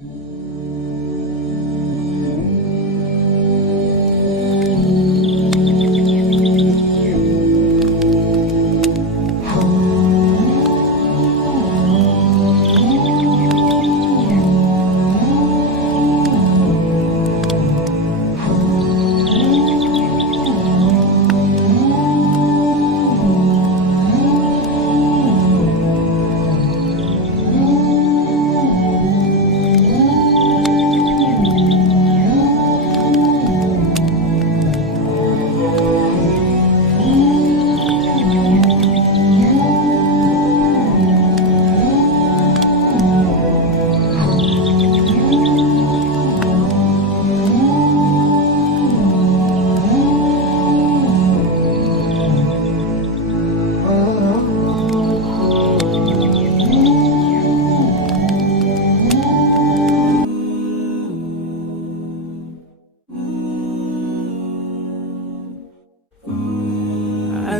I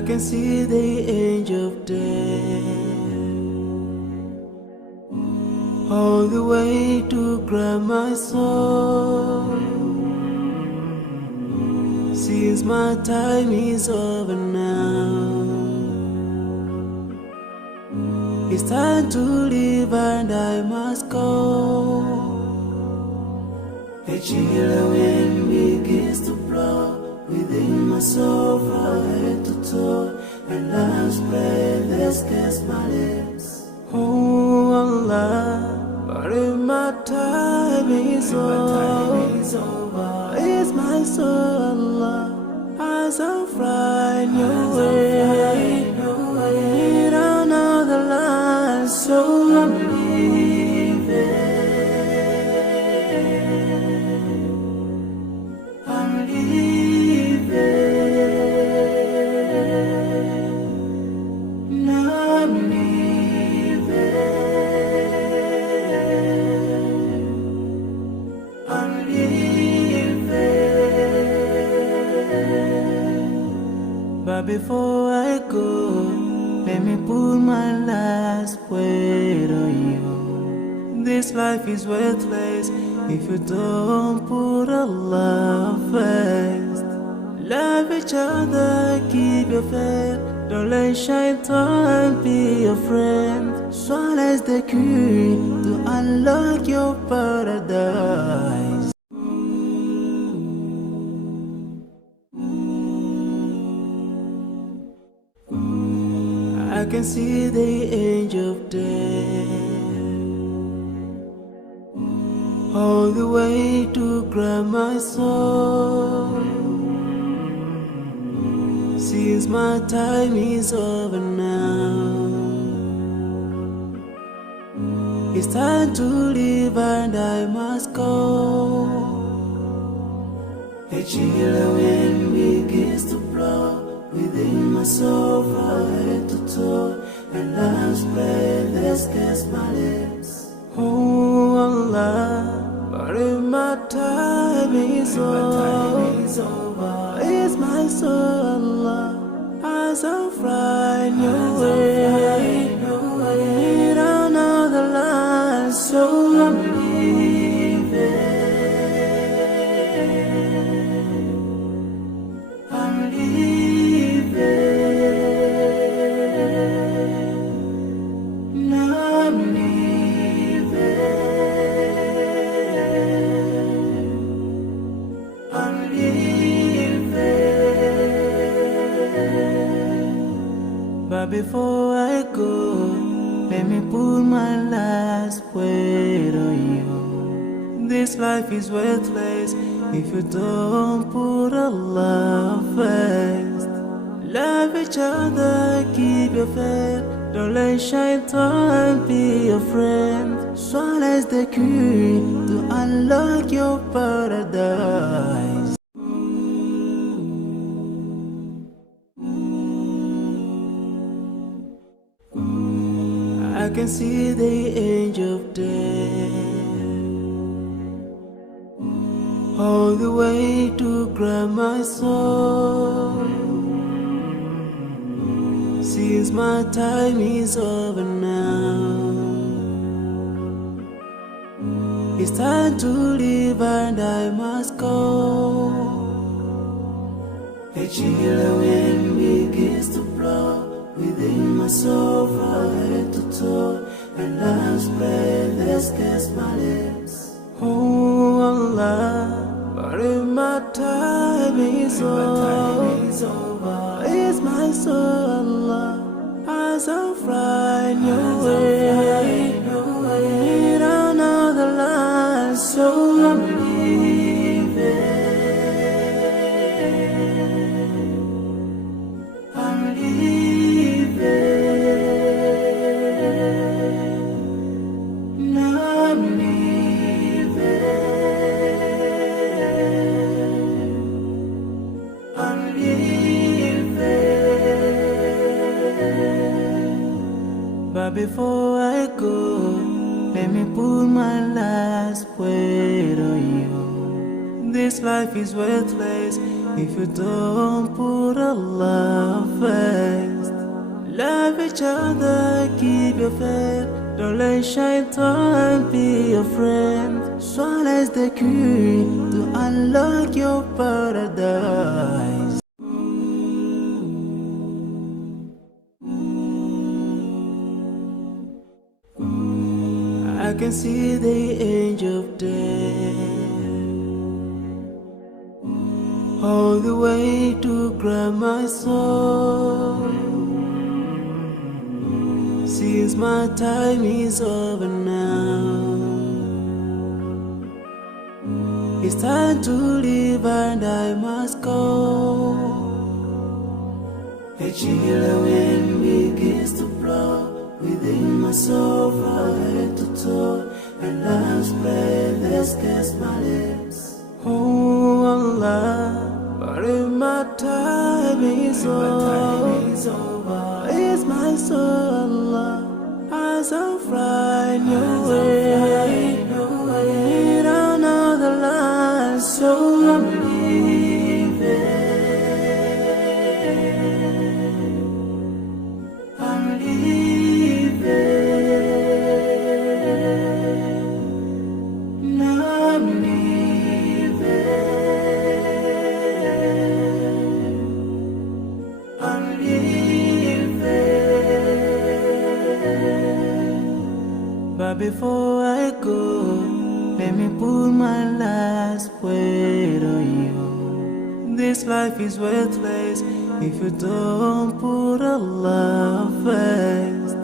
can see the angel of death all the way to grab my soul. Since my time is over now, it's time to leave and I must go. A chill wind begins to blow within my soul from head to toe, and love's breath escapes my lips. Oh Allah, but if my time is over, it's my soul, Allah, as I fly in your way, in another land, so I'm leaving. But before I go, let me put my last word on you. This life is worthless if you don't put Allah first. Love each other, keep your faith. Don't let shaitan be your friend. Swallow the key to unlock your paradise. I can see the angel of death all the way to grab my soul. Since my time is over now, it's time to leave and I must go. A chill wind begins to blow within my soul from head to toe, and love's breath escapes my lips. Oh Allah, but if my time is over, it's my soul, Allah, as I fly in your way, in another land, so I'm leaving. But before I go, let me put my last word on you. This life is worthless if you don't put Allah first. Love each other, keep your faith. Don't let shaitan be your friend. Swallow the key to unlock your paradise. I can see the angel of death all the way to grab my soul. Since my time is over now, it's It's time to leave and I must go. A chill wind begins to blow within my soul from head to toe, and last breath escapes my lips. Oh Allah, but if my time is over, it's my soul, Allah, as I'm flying your way. We don't know the line, so I'm leaving. I'm leaving. Now I'm leaving. I'm leaving. But before I go, let me put my last word on you. This life is worthless if you don't put Allah first. Love each other, keep your faith. Don't let shaitan be your friend. Swallow the key to unlock your paradise. I can see the angel of death all the way to grab my soul. Since my time is over now, it's time to leave and I must go. A chill wind begins to blow within my soul from head to toe, and last breath escapes my lips. Oh Allah, but if my time is over, it's my soul, Allah, as I'm flying your way. We don't know the line, so I'm leaving. I'm leaving. Now I'm leaving. I'm leaving. But before I go, let me put my last word on you. This life is worthless if you don't put Allah first.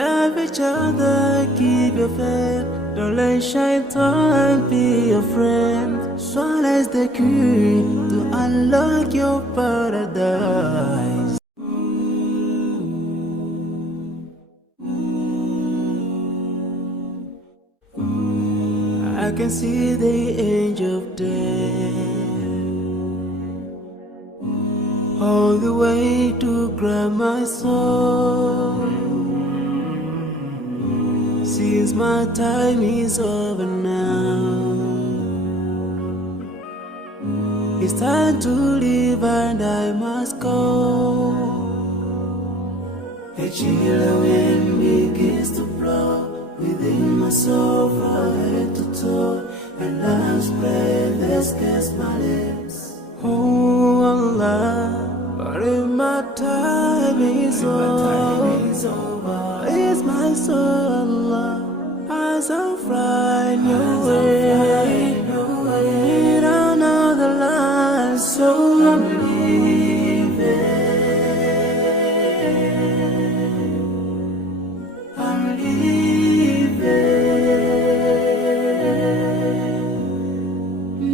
Love each other, keep your faith. Don't let shaitan be your friend. Swallow the key to unlock your paradise. I can see the angel of death all the way to grab my soul. Since my time is over now, it's time to leave and I must go. A chill wind begins to blow within my soul from head to toe, and last breath escapes my lips. Oh Allah, but if my time is over, it's my soul, Allah, as I'm flying your way. We don't know the line, so I'm leaving. I'm leaving.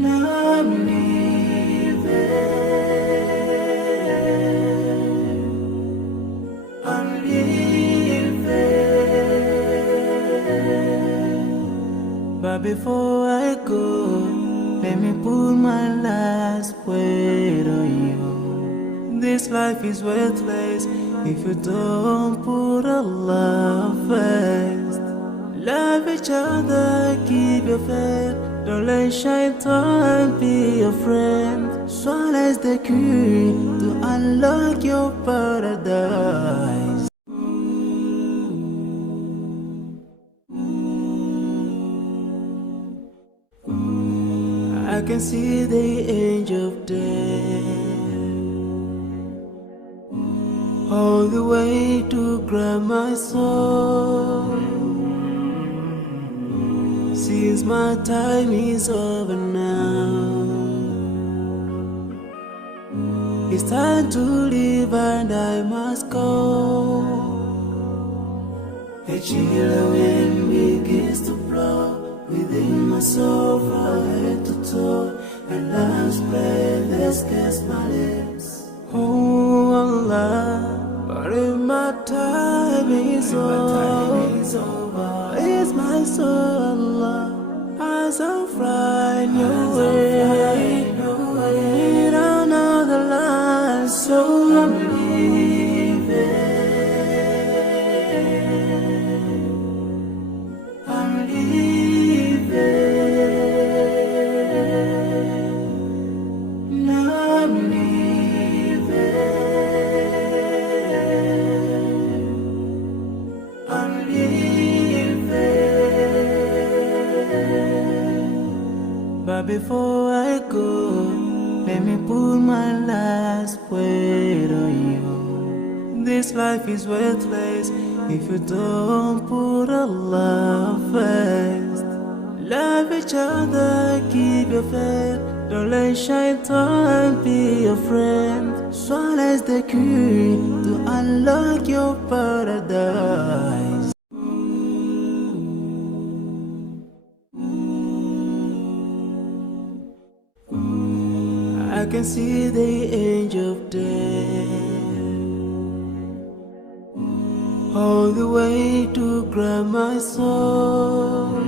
Now I'm leaving. I'm leaving. But before I go, let me put my last word on you. This life is worthless if you don't put Allah first. Love each other, keep your faith. Don't let shaitan be your friend. Swallow the key to unlock your paradise. I can see the edge of death all the way to grab my soul. Since my time is over now, it's time to leave and I must go. A chilly wind begins to blow within my soul from head to toe, and last breath escapes my lips. Oh Allah, but if my time is over, it's my soul, Allah, as I'm flying your way, in another land, so I'm leaving. I'm leaving. Now I'm leaving. I'm leaving. But before I go, let me put my last word on you. This life is worthless if you don't put Allah first. Love each other, keep your faith. Don't let shaitan be your friend. Swallow the key to unlock your paradise. I can see the edge of death all the way to grab my soul.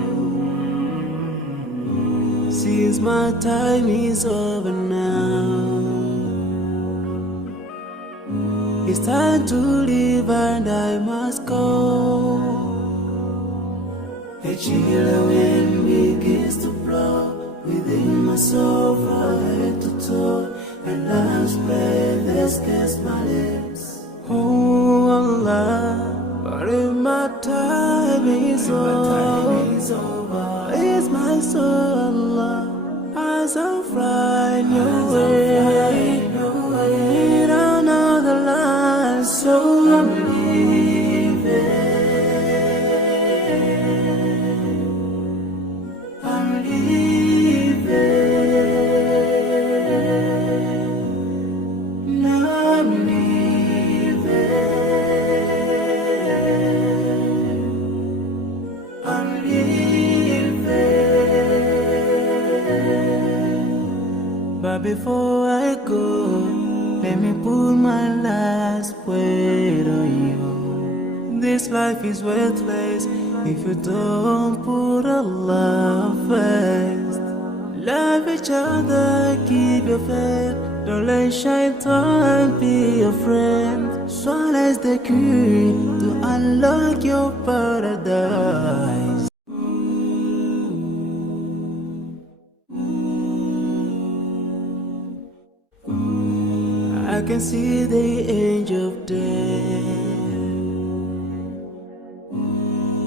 Since my time is over now, it's time to leave and I must go. A chilly wind begins to blow within my soul from head to toe, and last breath escapes my lips. Oh Allah, but if my time is over, it's my soul, Allah, as I'm flying your way, in another land, so I'm leaving. I'm leaving. Now I'm leaving. I'm leaving. But before I go, let me put my last word on you. This life is worthless if you don't put Allah first. Love each other, keep your faith. Don't let shaitan be your friend. Swallow the key to unlock your paradise. I can see the edge of death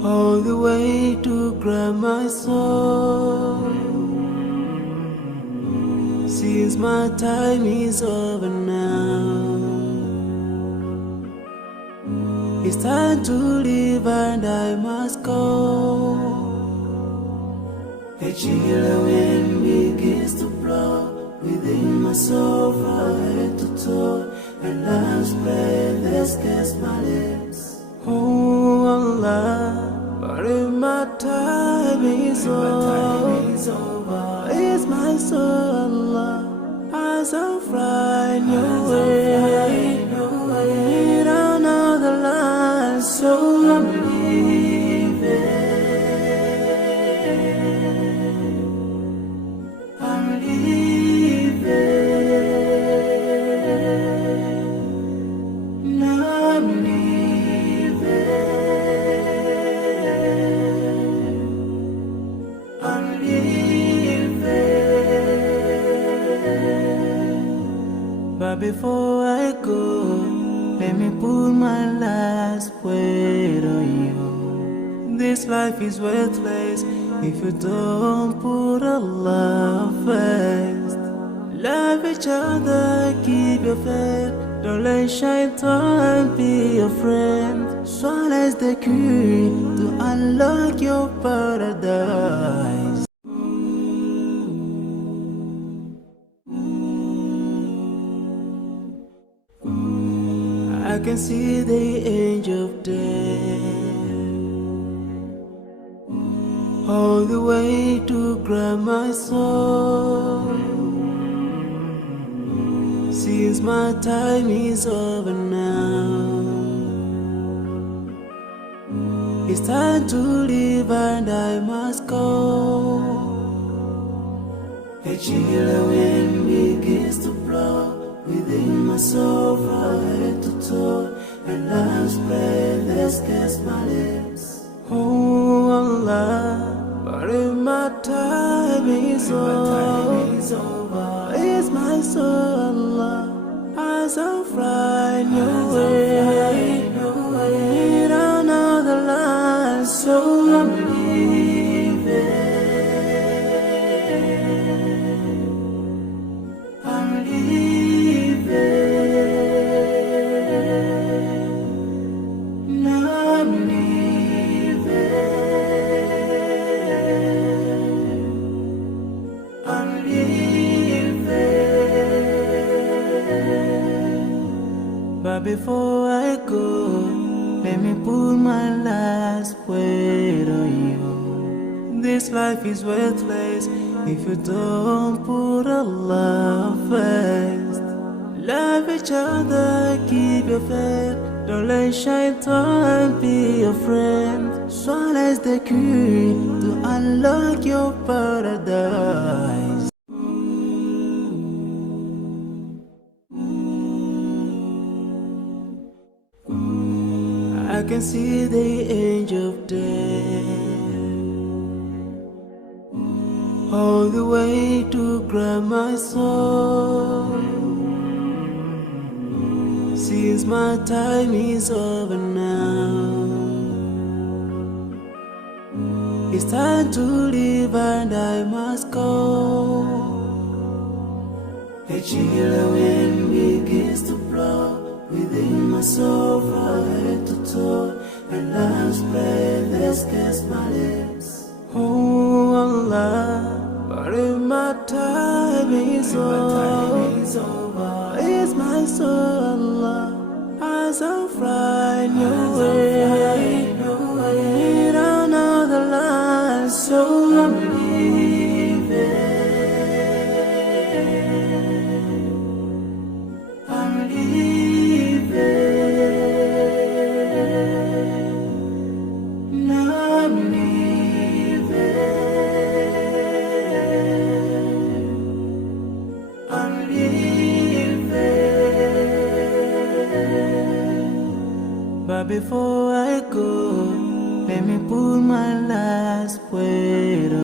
all the way to grab my soul. Since my time is over now, it's time to leave and I must go. A chilly wind begins to blow within my soul from head to toe, and last breath escapes my lips. Oh Allah, but if my time is over, it's my soul, Allah, as I'm flying your way, in another land, so I'm leaving. I'm leaving. Now I'm leaving. I'm leaving. But before I go, let me put my last word on you. This life is worthless if you don't put Allah first. Love each other, keep your faith. Don't let shaitan be your friend. Swallow's the key to unlock your paradise. I can see the angel of death all the way to grab my soul. Since my time is over now, it's time to leave and I must go. A chilly wind begins to blow within my soul from head to toe, and love's breath escapes my lips. Oh Allah, but if my time is over, it's my soul, Allah, as I find your way. We don't know the line, so I'm leaving. I'm leaving. Now I'm leaving. I'm leaving. But before I go, let me put my last word on you. This life is worthless if you don't put Allah first. Love each other, keep your faith. Don't let shaitan be your friend. Swallow's the key to unlock your paradise. I can see the angel of death all the way to grab my soul. Since my time is over now, it's time to leave and I must go. A chilly wind begins to blow within my soul from head to toe, and love's breath escapes my lips. Oh Allah, but if my time is over, it's my soul, Allah, as I find your way. We don't know the line, so I'm leaving. I'm leaving. Now I'm leaving. I'm leaving. But before I go, let me put my last word on